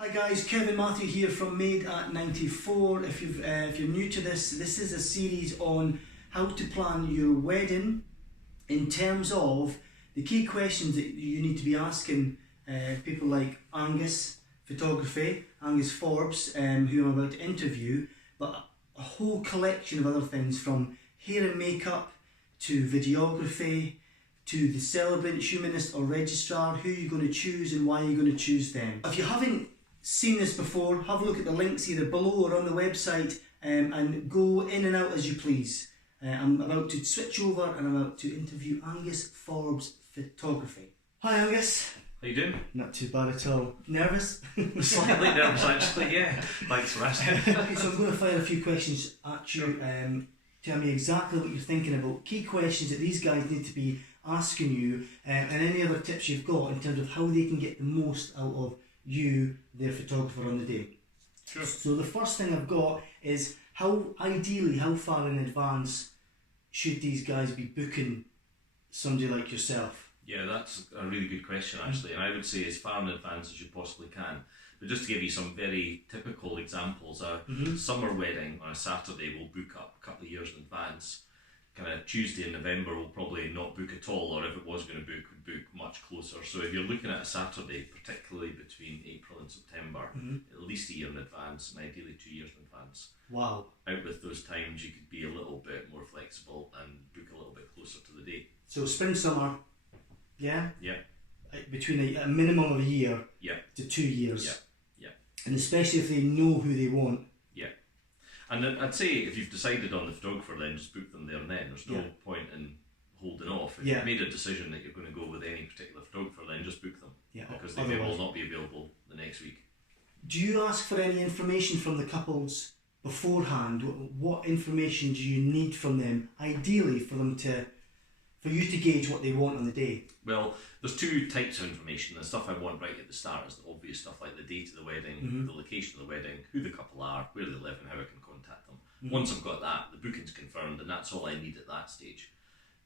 Hi guys, Kevin Matthew here from Made at 94. If you're new to this is a series on how to plan your wedding in terms of the key questions that you need to be asking people like Angus Photography, Angus Forbes, who I'm about to interview, but a whole collection of other things from hair and makeup to videography to the celebrant, humanist or registrar, who you're going to choose and why you're going to choose them. If you haven't seen this before, have a look at the links either below or on the website and go in and out as you please. I'm about to switch over and I'm about to interview Angus Forbes Photography. Hi Angus. How you doing? Not too bad at all. Nervous? Slightly nervous actually, yeah. Thanks for asking. Okay, so I'm going to fire a few questions at you. Tell me exactly what you're thinking about. Key questions that these guys need to be asking you and any other tips you've got in terms of how they can get the most out of you, their photographer on the day. Sure. So the first thing I've got is how far in advance should these guys be booking somebody like yourself? Yeah, that's a really good question actually, and I would say as far in advance as you possibly can. But just to give you some very typical examples, a summer wedding on a Saturday will book up a couple of years in advance. Kind of Tuesday in November will probably not book at all, or if it was going to book, would book much closer. So if you're looking at a Saturday, particularly between April and September, at least a year in advance, and ideally 2 years in advance. Wow. Out with those times, you could be a little bit more flexible and book a little bit closer to the date. So spring, summer, yeah? Yeah. Between a minimum of a year to 2 years. Yeah. And especially if they know who they want. Yeah. And I'd say if you've decided on the photographer, then just book them there and then. There's no point in holding off. If you've made a decision that you're going to go with any particular photographer, then just book them. Yeah. Because they will not be available the next week. Do you ask for any information from the couples beforehand? What information do you need from them, ideally, for you to gauge what they want on the day? Well, there's two types of information. The stuff I want right at the start is the obvious stuff like the date of the wedding, the location of the wedding, who the couple are, where they live and how I can contact them. Once I've got that, the booking's confirmed and that's all I need at that stage.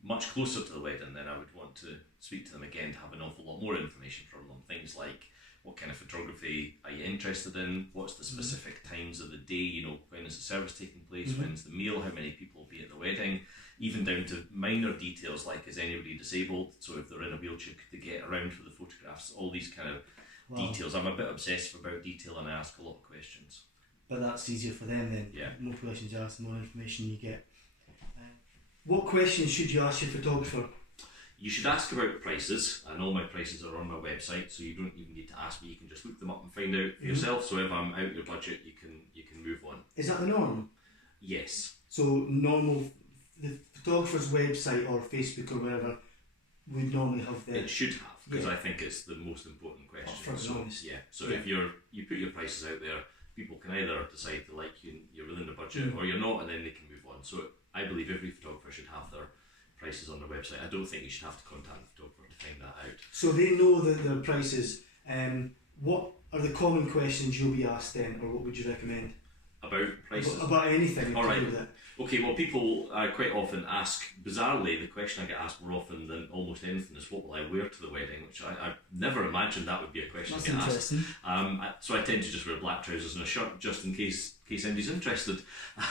Much closer to the wedding, then I would want to speak to them again to have an awful lot more information from them. Things like, what kind of photography are you interested in? What's the specific times of the day? When is the service taking place? When's the meal? How many people will be at the wedding? Even down to minor details like, is anybody disabled? So if they're in a wheelchair, could they get around for the photographs? All these kind of details. I'm a bit obsessive about detail and I ask a lot of questions. But that's easier for them then. Yeah. More questions you ask, the more information you get. What questions should you ask your photographer? You should ask about prices, and all my prices are on my website, so you don't even need to ask me. You can just look them up and find out for yourself. So if I'm out your budget, you can move on. Is that the norm? Yes. So the photographer's website or Facebook or whatever would normally have It should have, because I think it's the most important question. So if you put your prices out there, people can either decide to like you, you're within the budget, or you're not, and then they can move on. So I believe every photographer should have their prices on their website. I don't think you should have to contact the photographer to find that out. So they know their prices. What are the common questions you'll be asked then, or what would you recommend? About prices? About anything. All right. Okay, well people quite often ask, bizarrely, the question I get asked more often than almost anything is, what will I wear to the wedding? Which I never imagined that would be a question I get asked. So I tend to just wear black trousers and a shirt just in case anybody's interested.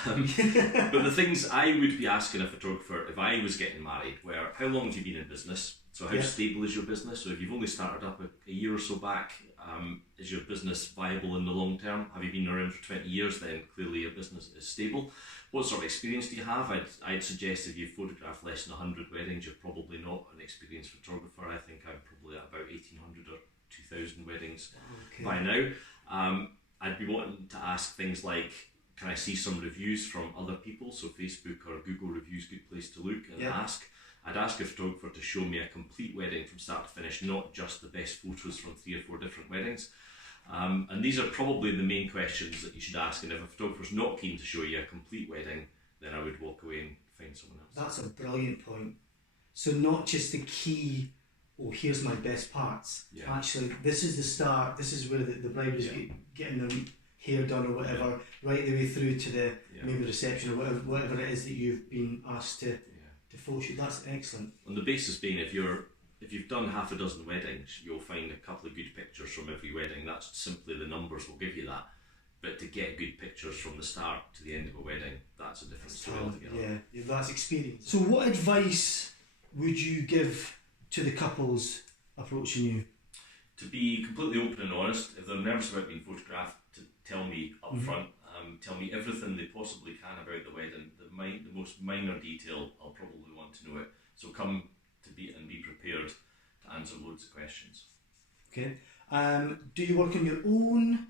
But the things I would be asking a photographer if I was getting married were, how long have you been in business? So how stable is your business? So if you've only started up a year or so back, is your business viable in the long term? Have you been around for 20 years? Then clearly your business is stable. What sort of experience do you have? I'd suggest if you've photographed less than 100 weddings, you're probably not an experienced photographer. I think I'm probably at about 1,800 or 2,000 weddings by now. I'd be wanting to ask things like, can I see some reviews from other people? So Facebook or Google reviews, good place to look and ask. I'd ask a photographer to show me a complete wedding from start to finish, not just the best photos from 3 or 4 different weddings. And these are probably the main questions that you should ask, and if a photographer's not keen to show you a complete wedding, then I would walk away and find someone else. That's a brilliant point. So not just the key, here's my best parts. Actually, this is the start, this is where the bride is getting their hair done or whatever, right the way through to the maybe reception or whatever it is that you've been asked to photo shoot. That's excellent. On the basis being, if you're if you've done half a dozen weddings, you'll find a couple of good pictures from every wedding. That's simply the numbers will give you that. But to get good pictures from the start to the end of a wedding, that's a different story altogether. Yeah, that's experience. So what advice would you give to the couples approaching you? To be completely open and honest. If they're nervous about being photographed, to tell me up front. Tell me everything they possibly can about the wedding. The most minor detail, I'll probably want to know it. So come to be prepared to answer loads of questions. Okay. Do you work on your own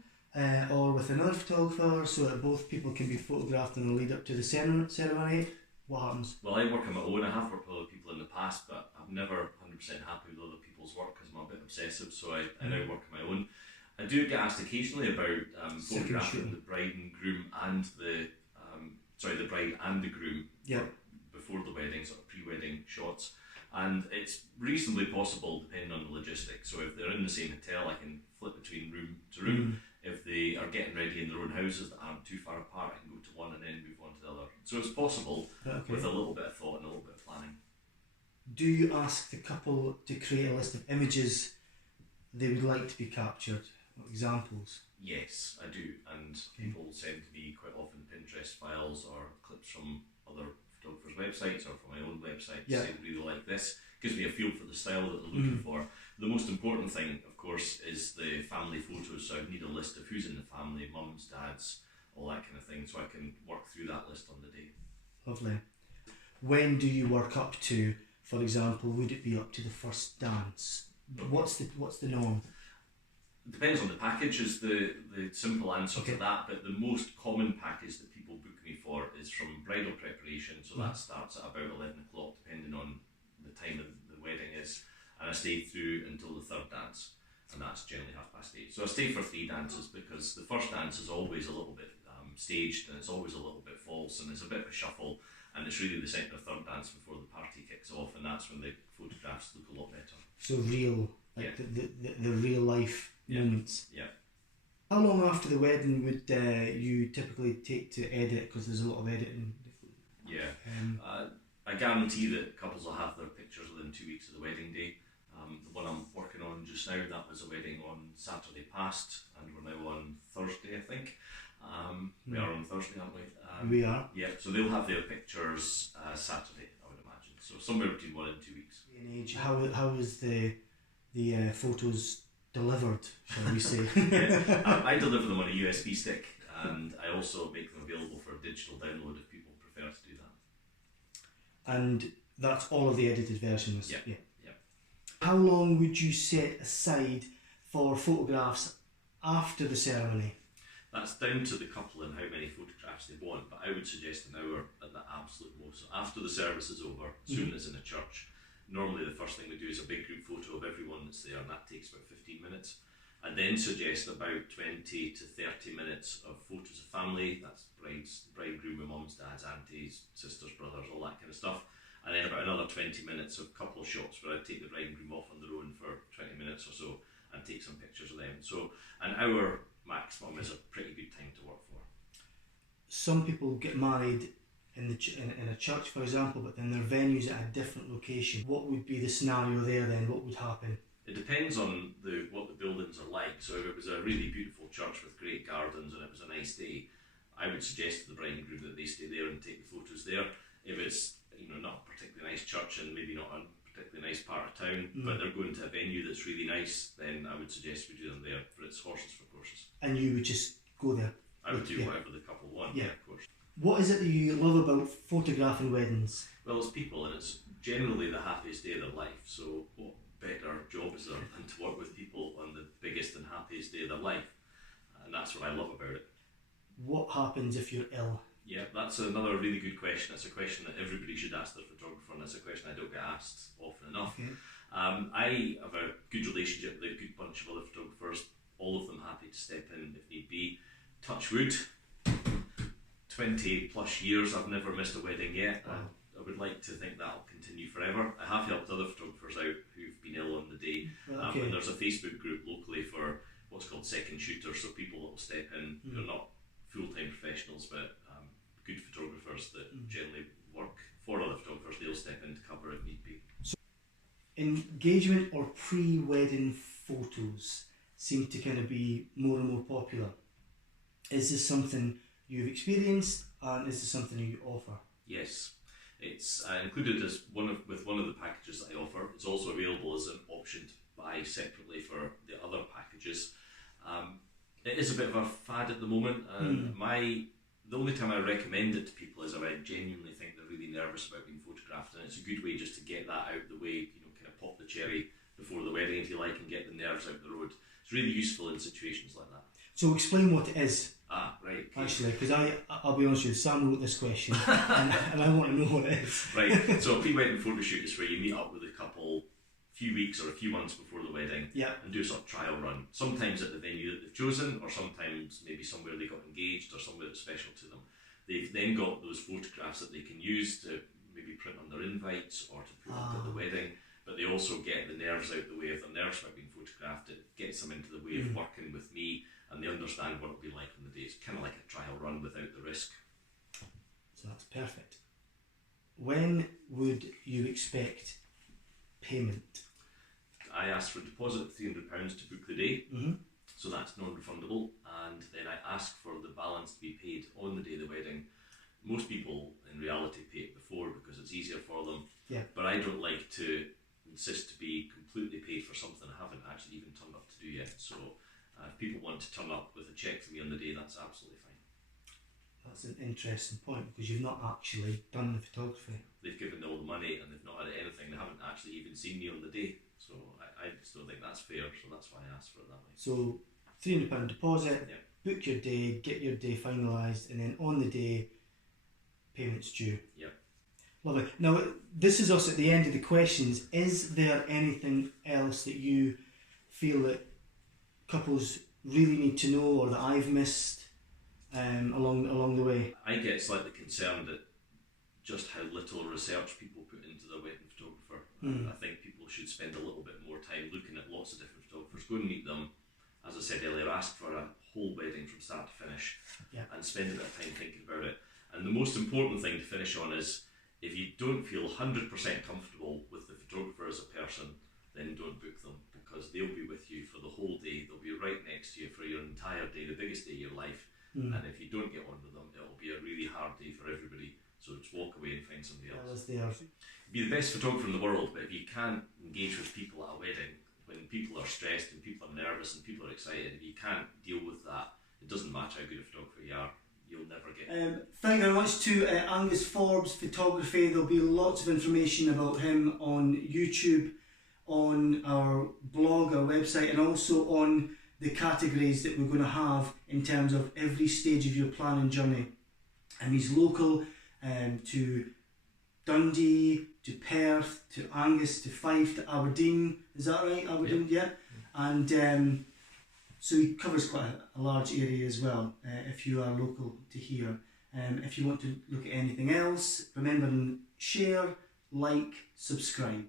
or with another photographer so that both people can be photographed in the lead up to the ceremony? What happens? Well, I work on my own. I have worked with other people in the past, but I'm never 100% happy with other people's work because I'm a bit obsessive, so I now work on my own. I do get asked occasionally about photographing the bride and groom and the bride and the groom before the wedding, sort of pre-wedding shots, and it's reasonably possible depending on the logistics. So if they're in the same hotel, I can flip between room to room. If they are getting ready in their own houses that aren't too far apart, I can go to one and then move on to the other. So it's possible with a little bit of thought and a little bit of planning. Do you ask the couple to create a list of images they would like to be captured? Examples? Yes, I do, and people send me quite often Pinterest files or clips from other photographers' websites or from my own website to say really like this. Gives me a feel for the style that they're looking for. The most important thing, of course, is the family photos, so I need a list of who's in the family, mums, dads, all that kind of thing, so I can work through that list on the day. Lovely. When do you work up to, for example, would it be up to the first dance? What's the norm? It depends on the package is the simple answer to that, but the most common package that people book me for is from bridal preparation, so that starts at about 11 o'clock depending on the time of the wedding is, and I stay through until the third dance, and that's generally 8:30. So I stay for 3 dances because the first dance is always a little bit staged and it's always a little bit false and it's a bit of a shuffle, and it's really the second or third dance before the party kicks off, and that's when the photographs look a lot better. So real, like the real life moments. Yeah. How long after the wedding would you typically take to edit? Because there's a lot of editing. Yeah. I guarantee that couples will have their pictures within 2 weeks of the wedding day. The one I'm working on just now, that was a wedding on Saturday past, and we're now on Thursday, I think. We are on Thursday, aren't we? We are. Yeah, so they'll have their pictures Saturday, I would imagine. So somewhere between 1 and 2 weeks. How is the photos delivered, shall we say? I deliver them on a USB stick, and I also make them available for digital download if people prefer to do that. And that's all of the edited versions? Yeah. How long would you set aside for photographs after the ceremony? That's down to the couple and how many photographs they want, but I would suggest an hour at the absolute most. So after the service is over, as soon as in a church, normally the first thing we do is a big group photo of everyone that's there, and that takes about 15 minutes. I then suggest about 20 to 30 minutes of photos of family, that's bridegroom with mums, dads, aunties, sisters, brothers, all that kind of stuff. And then about another 20 minutes of couple of shots where I take the bride and groom off on their own for 20 minutes or so and take some pictures of them. So an hour maximum is a pretty good time to work for. Some people get married in a church, for example, but then their venue's at a different location. What would be the scenario there then? What would happen? It depends on what the buildings are like. So if it was a really beautiful church with great gardens and it was a nice day, I would suggest to the bride and groom that they stay there and take the photos there. If it's not a particularly nice church and maybe not a particularly nice part of town, but they're going to a venue that's really nice, then I would suggest we do them there. But it's horses for courses. And you would just go there? I would do whatever the couple want, of course. What is it that you love about photographing weddings? Well, it's people, and it's generally the happiest day of their life. So what better job is there than to work with people on the biggest and happiest day of their life? And that's what I love about it. What happens if you're ill? Yeah, that's another really good question. It's a question that everybody should ask their photographer, and it's a question I don't get asked often enough. Okay. I have a good relationship with a good bunch of other photographers, all of them happy to step in if need be. Touch wood, 20 plus years I've never missed a wedding yet. Wow. I would like to think that'll continue forever. I have helped other photographers out who've been ill on the day. Okay. And there's a Facebook group locally for what's called second shooters, so people that will step in. They're not full-time professionals, but good photographers that generally work for other photographers. They'll step in to cover if need be. So engagement or pre-wedding photos seem to kind of be more and more popular. Is this something you've experienced, and is this something you offer? Yes, it's included as one of the packages that I offer. It's also available as an option to buy separately for the other packages. It is a bit of a fad at the moment, and the only time I recommend it to people is if I genuinely think they're really nervous about being photographed, and it's a good way just to get that out the way, kind of pop the cherry before the wedding, if you like, and get the nerves out the road. It's really useful in situations like that. So explain what it is. Right. Okay. Actually, because I'll be honest with you, Sam wrote this question and I want to know what it is. Right. So a pre-wedding photo shoot is where you meet up with a couple a few weeks or a few months before the wedding and do a sort of trial run. Sometimes at the venue that they've chosen, or sometimes maybe somewhere they got engaged or somewhere that's special to them. They've then got those photographs that they can use to maybe print on their invites or to put up at the wedding, but they also get the nerves out the way. If they're nervous about being photographed, it gets them into the way of working with me, and they understand what it'll be like on the day. It's kind of like a trial run without the risk. So that's perfect. When would you expect payment? I ask for a deposit of £300 to book the day, so that's non-refundable, and then I ask for the balance to be paid on the day of the wedding. Most people in reality pay it before because it's easier for them, but I don't like to insist to be completely paid for something I haven't actually even turned up to do yet. So if people want to turn up with a cheque for me on the day, that's absolutely fine. That's an interesting point, because you've not actually done the photography. They've given all the money and they've not had anything. They haven't actually even seen me on the day. So I just don't think that's fair, so that's why I asked for it that way. So £300 deposit, book your day, get your day finalised, and then on the day, payment's due. Yep. Lovely. Now, this is us at the end of the questions. Is there anything else that you feel that couples really need to know, or that I've missed along the way? I get slightly concerned at just how little research people put into their wedding photographer. I think people should spend a little bit more time looking at lots of different photographers. Go and meet them. As I said earlier, ask for a whole wedding from start to finish, and spend a bit of time thinking about it. And the most important thing to finish on is, if you don't feel 100% comfortable with the photographer as a person, then don't book them, because they'll be with you for the whole day. They'll be right next to you for your entire day, the biggest day of your life. And if you don't get on with them, it'll be a really hard day for everybody. So just walk away and find somebody else. Be the best photographer in the world, but if you can't engage with people at a wedding, when people are stressed and people are nervous and people are excited, if you can't deal with that, it doesn't matter how good a photographer you are, you'll never get Thank you very much to Angus Forbes Photography. There'll be lots of information about him on YouTube, on our blog, our website, and also on the categories that we're going to have in terms of every stage of your planning journey. And he's local to Dundee, to Perth, to Angus, to Fife, to Aberdeen. Is that right? Aberdeen, yeah. And so he covers quite a large area as well, if you are local to here. If you want to look at anything else, remember, share, like, subscribe.